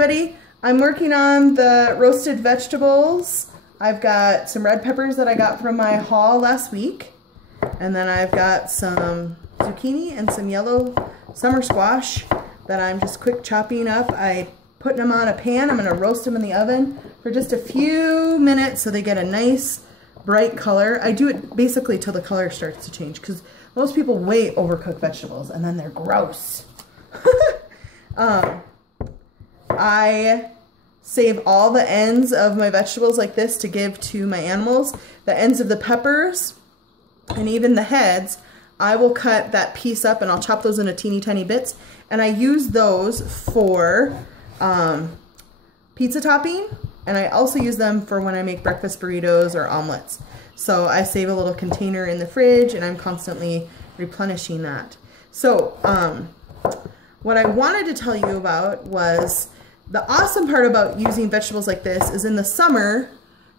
everybody. I'm working on the roasted vegetables. I've got some red peppers that I got from my haul last week. And then I've got some zucchini and some yellow summer squash that I'm just quick chopping up. I put them on a pan. I'm going to roast them in the oven for just a few minutes so they get a nice bright color. I do it basically till the color starts to change because most people way overcook vegetables and then they're gross. I save all the ends of my vegetables like this to give to my animals. The ends of the peppers and even the heads, I will cut that piece up and I'll chop those into teeny tiny bits. And I use those for pizza topping, and I also use them for when I make breakfast burritos or omelets. So I save a little container in the fridge and I'm constantly replenishing that. So what I wanted to tell you about was the awesome part about using vegetables like this is in the summer,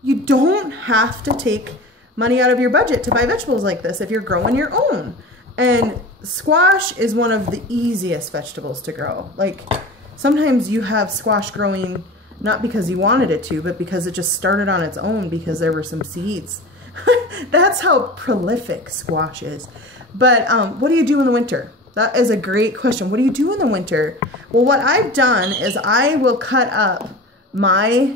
you don't have to take money out of your budget to buy vegetables like this if you're growing your own. And squash is one of the easiest vegetables to grow. Like sometimes you have squash growing not because you wanted it to, but because it just started on its own because there were some seeds. That's how prolific squash is. But what do you do in the winter? That is a great question. What do you do in the winter? Well, what I've done is I will cut up my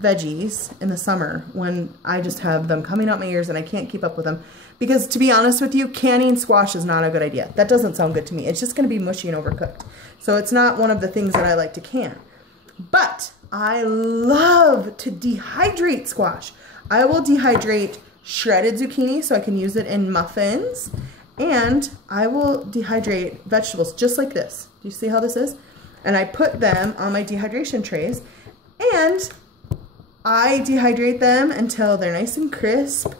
veggies in the summer when I just have them coming out my ears and I can't keep up with them. Because to be honest with you, canning squash is not a good idea. That doesn't sound good to me. It's just going to be mushy and overcooked. So it's not one of the things that I like to can. But I love to dehydrate squash. I will dehydrate shredded zucchini so I can use it in muffins. And I will dehydrate vegetables just like this. Do you see how this is? And I put them on my dehydration trays and I dehydrate them until they're nice and crisp.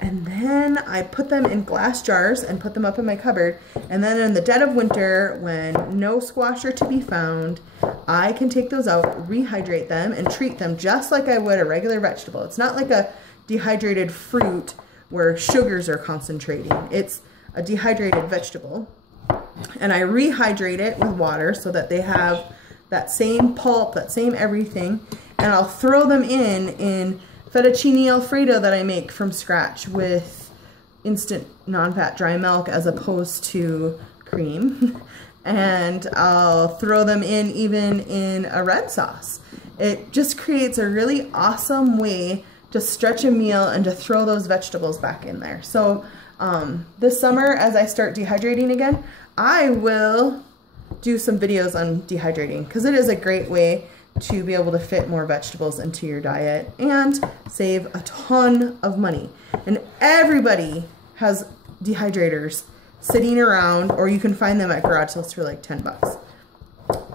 And then I put them in glass jars and put them up in my cupboard. And then in the dead of winter, when no squash are to be found, I can take those out, rehydrate them, and treat them just like I would a regular vegetable. It's not like a dehydrated fruit where sugars are concentrating. It's a dehydrated vegetable. And I rehydrate it with water so that they have that same pulp, that same everything. And I'll throw them in fettuccine Alfredo that I make from scratch with instant non-fat dry milk as opposed to cream. And I'll throw them in even in a red sauce. It just creates a really awesome way to stretch a meal and to throw those vegetables back in there. So this summer, as I start dehydrating again, I will do some videos on dehydrating because it is a great way to be able to fit more vegetables into your diet and save a ton of money. And everybody has dehydrators sitting around, or you can find them at garage sales for like 10 bucks.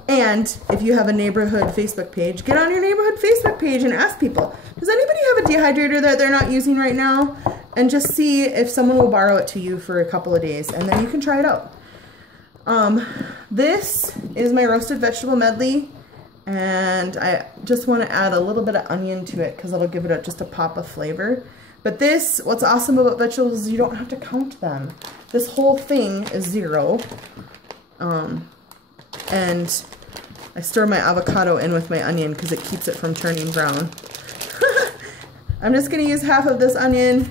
And if you have a neighborhood Facebook page, get on your neighborhood Facebook page and ask people, does anybody have a dehydrator that they're not using right now? And just see if someone will borrow it to you for a couple of days, and then you can try it out. This is my roasted vegetable medley, and I just want to add a little bit of onion to it because it'll give it just a pop of flavor. But this, what's awesome about vegetables is you don't have to count them. This whole thing is 0. And I stir my avocado in with my onion because it keeps it from turning brown. I'm just going to use half of this onion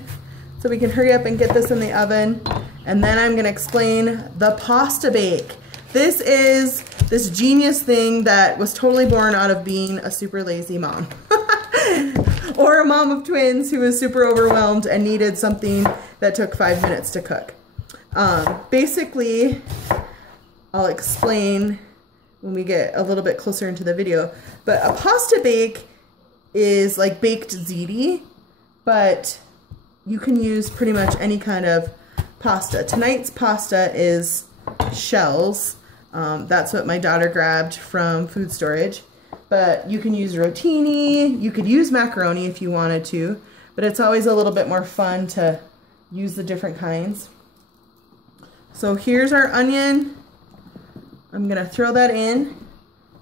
so we can hurry up and get this in the oven. And then I'm going to explain the pasta bake. This is this genius thing that was totally born out of being a super lazy mom. Or a mom of twins who was super overwhelmed and needed something that took 5 minutes to cook. Basically, I'll explain when we get a little bit closer into the video. But a pasta bake is like baked ziti, but you can use pretty much any kind of pasta. Tonight's pasta is shells. That's what my daughter grabbed from food storage. But you can use rotini, you could use macaroni if you wanted to, but it's always a little bit more fun to use the different kinds. So here's our onion. I'm gonna throw that in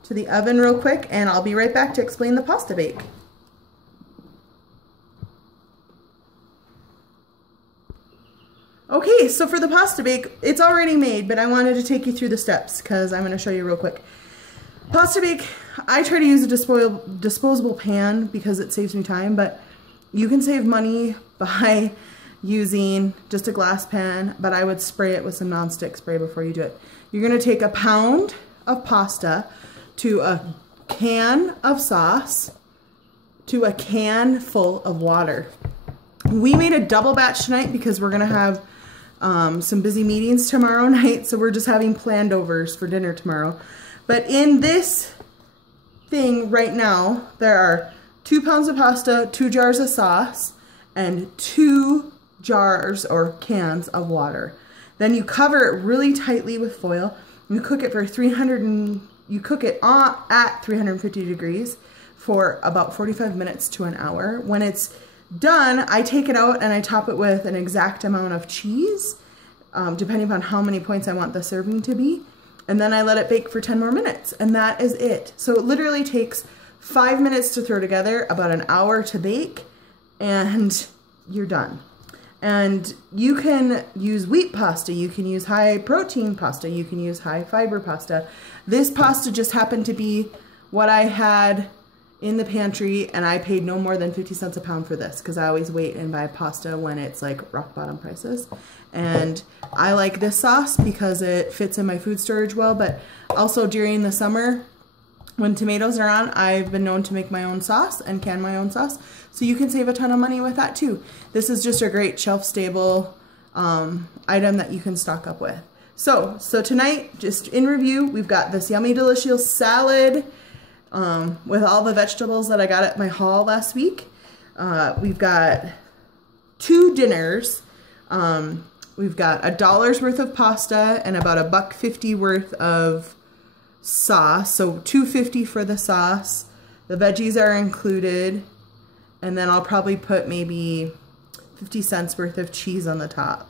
to the oven real quick, and I'll be right back to explain the pasta bake. Okay, so for the pasta bake, it's already made, but I wanted to take you through the steps because I'm gonna show you real quick. Pasta bake, I try to use a disposable pan because it saves me time, but you can save money by using just a glass pan, but I would spray it with some nonstick spray before you do it. You're gonna take a pound of pasta to a can of sauce to a can full of water. We made a double batch tonight because we're gonna have some busy meetings tomorrow night, so we're just having planned overs for dinner tomorrow. But in this thing right now, there are 2 pounds of pasta, 2 jars of sauce, and 2 jars or cans of water. Then you cover it really tightly with foil. You cook it for at 350 degrees for about 45 minutes to an hour. When it's done, I take it out and I top it with an exact amount of cheese, depending upon how many points I want the serving to be. And then I let it bake for 10 more minutes, and that is it. So it literally takes 5 minutes to throw together, about an hour to bake, and you're done. And you can use wheat pasta, you can use high protein pasta, you can use high fiber pasta. This pasta just happened to be what I had in the pantry, and I paid no more than 50 cents a pound for this because I always wait and buy pasta when it's like rock bottom prices. And I like this sauce because it fits in my food storage well, but also during the summer when tomatoes are on, I've been known to make my own sauce and can my own sauce. So you can save a ton of money with that too. This is just a great shelf-stable item that you can stock up with. So tonight, just in review, we've got this yummy, delicious salad with all the vegetables that I got at my haul last week. We've got 2 dinners. We've got $1 worth of pasta and about $1.50 worth of sauce. So $2.50 for the sauce. The veggies are included. And then I'll probably put maybe 50 cents worth of cheese on the top.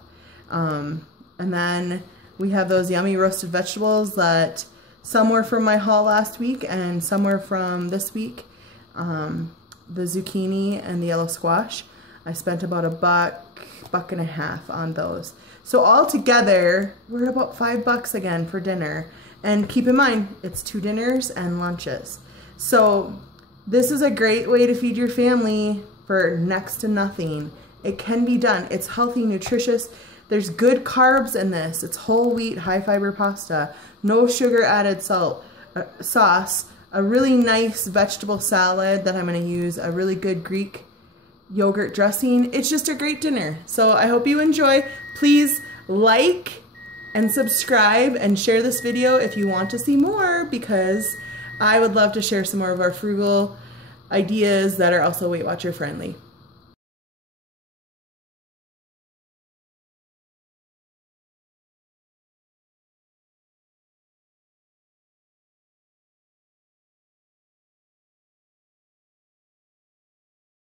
And then we have those yummy roasted vegetables that some were from my haul last week and some were from this week. The zucchini and the yellow squash. I spent about $1.50 on those. So all together, we're at about $5 again for dinner. And keep in mind, it's 2 dinners and lunches. So this is a great way to feed your family for next to nothing. It can be done. It's healthy, nutritious. There's good carbs in this. It's whole wheat, high fiber pasta, no sugar added sauce, a really nice vegetable salad that I'm going to use, a really good Greek yogurt dressing. It's just a great dinner. So I hope you enjoy. Please like and subscribe and share this video if you want to see more, because I would love to share some more of our frugal ideas that are also Weight Watcher friendly.